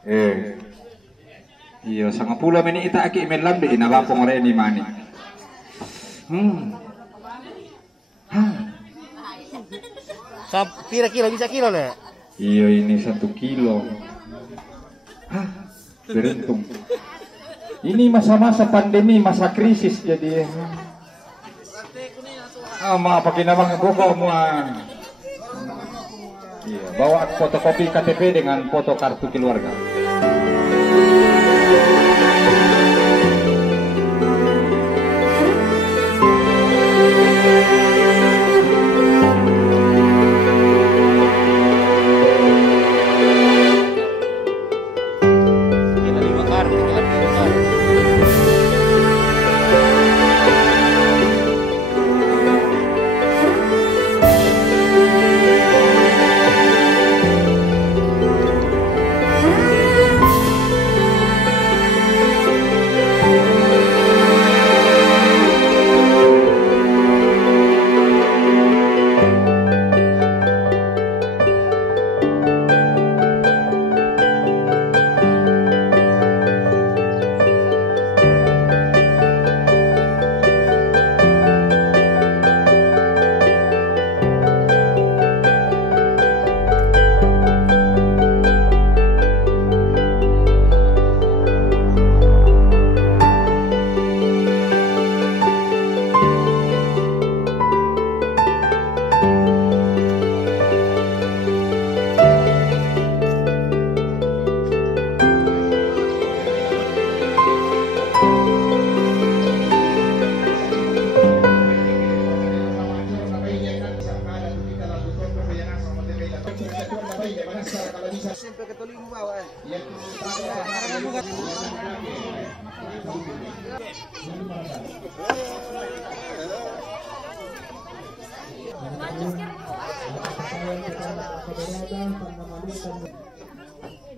Iya, 10 menit ita aki melam di nabapong re ni mani. Pira kilo bisa kilo le? Iya ini 1 kilo. Beruntung. Ini masa-masa pandemi, masa krisis jadi. Maaf pakai nama pokok mua. Iya, bawa fotokopi KTP dengan foto kartu keluarga.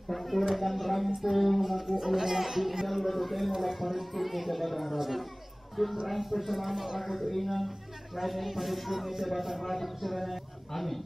Pengkurangan rampung lagu oleh tinggal berdoten oleh paripun meja batang rabu. Tim rampung selama lagu keinginan lain paripun meja batang rabu serana. Amin.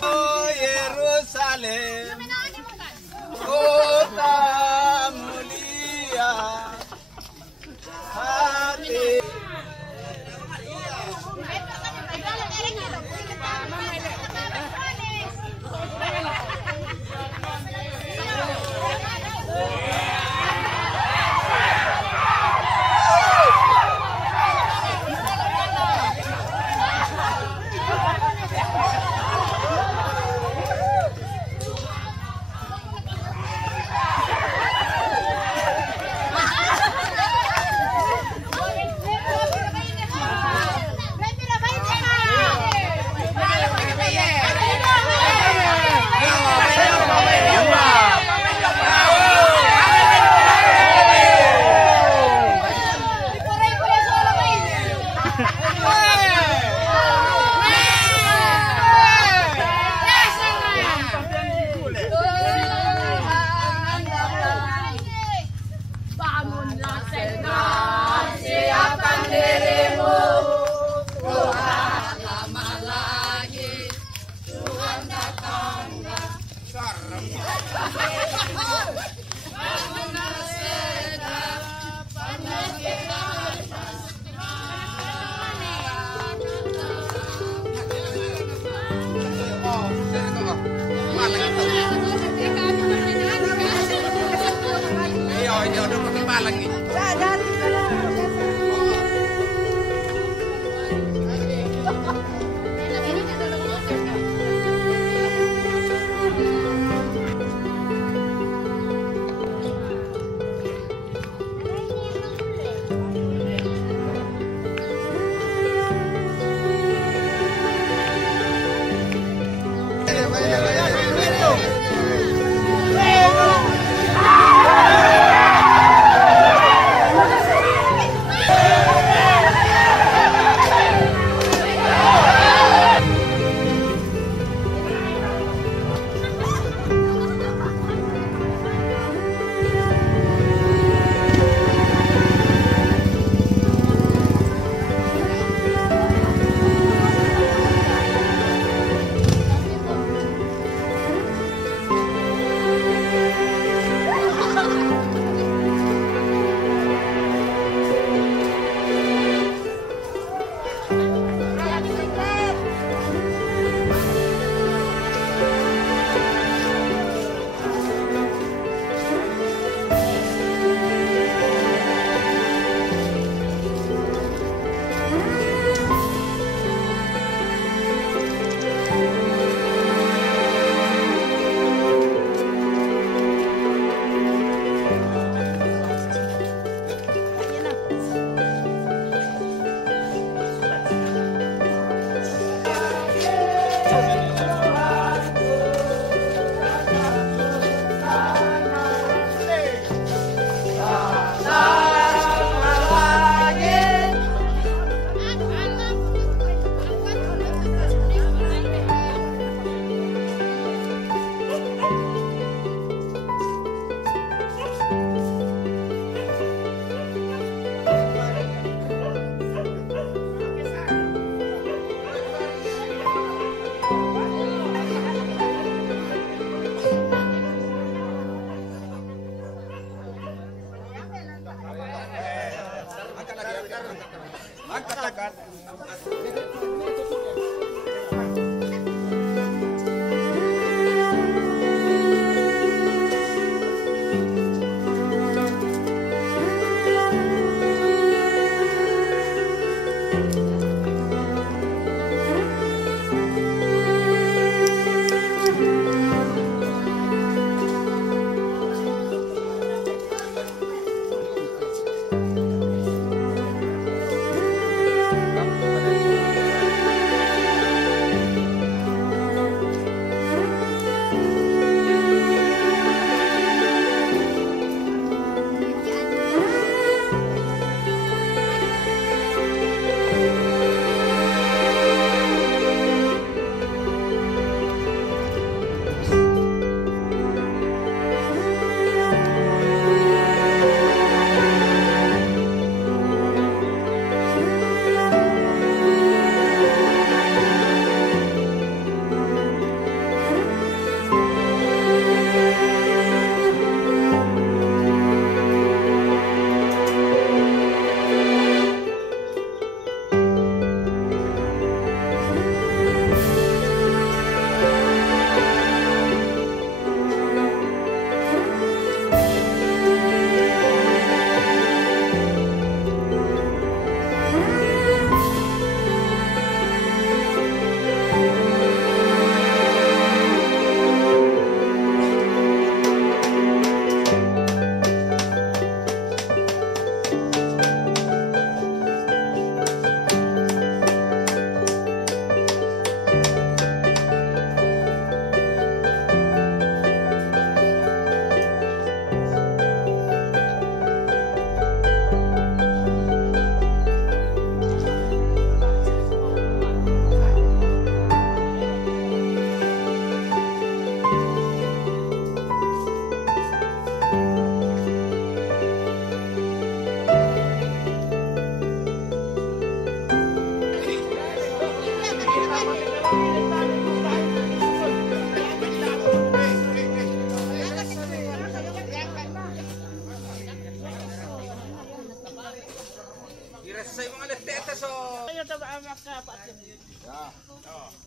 Oh Yerusalem, kota mulia, hati.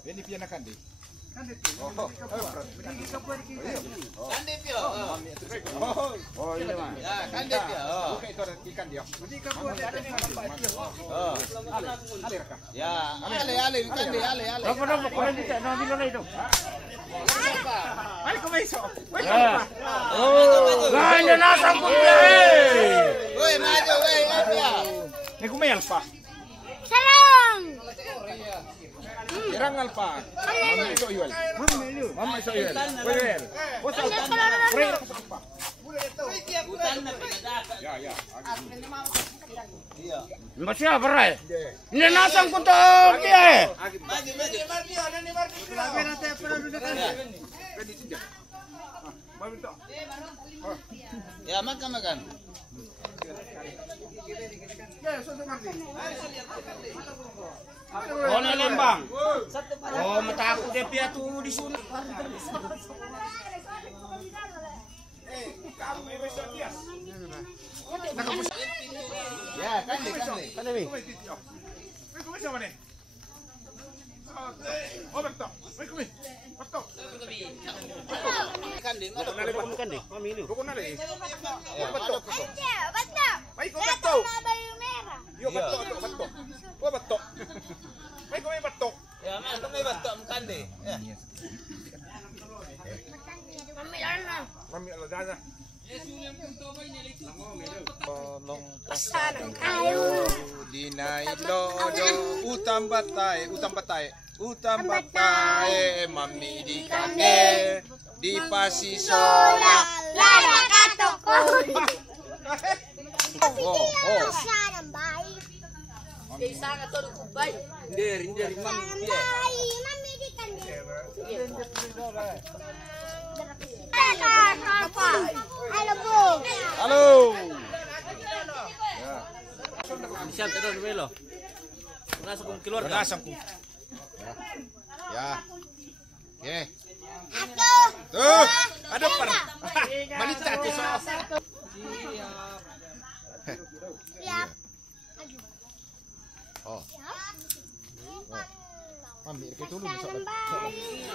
Ini piana kandi. Kandit yo. Oh, ini mah. Ya, kandit yo. Buka itu ada ikan dia. Ale rekam. Ya, ale kandi ale. Ay, kumain so. Ganda nasa ko dia. Woi, maju woi, ya. Ni kumain alfa. Salam. Irang alfa. Mama iso iwal. Mama iso iwal. Wel. Wasa utan. Pre sa alfa. Utan na pinadaka. Ya. Iya. Masya berai. Ini nasa ko to dia. Maju. Ya, makan. Oh, nalembang. Oh, mata aku dia pia tuh di sunat. Ya, kandi. Kumain sama nih. Oh, betul. Kumain. Betul. Kandi, Rukun nali. Betul. May ko betul. Bayu merah. Yo betul. Oh, betul. May kumain betul. Ya, mana may bato ang kandi. Ya. Mami aladana. Pasanang kayo. Dinay lodo utang batay mami di kande di pasisola Lala katoko. oh Pasanang bayi. hindi Pasanang bayi. Mami di kande. Halo Bu. halo Siap terus belo. Langsung keluar. Nasang ko. Ya. Oke. Aku. Tuh, ada per. Malita tuh so. Siap. Oh. Mami, kayak dulu Pasanang bayi.